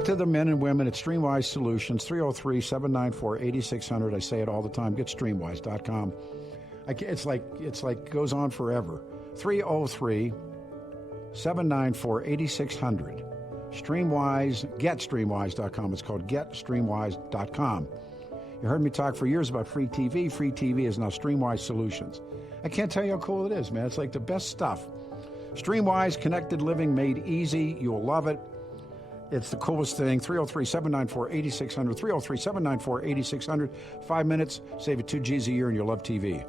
Talk to the men and women at StreamWise Solutions, 303-794-8600. I say it all the time. Get StreamWise.com. It's like goes on forever. 303-794-8600. StreamWise, GetStreamWise.com. It's called GetStreamWise.com. You heard me talk for years about free TV. Free TV is now StreamWise Solutions. I can't tell you how cool it is, man. It's like the best stuff. StreamWise, connected living made easy. You'll love it. It's the coolest thing. 303-794-8600. 303-794-8600. 5 minutes, save you $2 a year, and you'll love TV.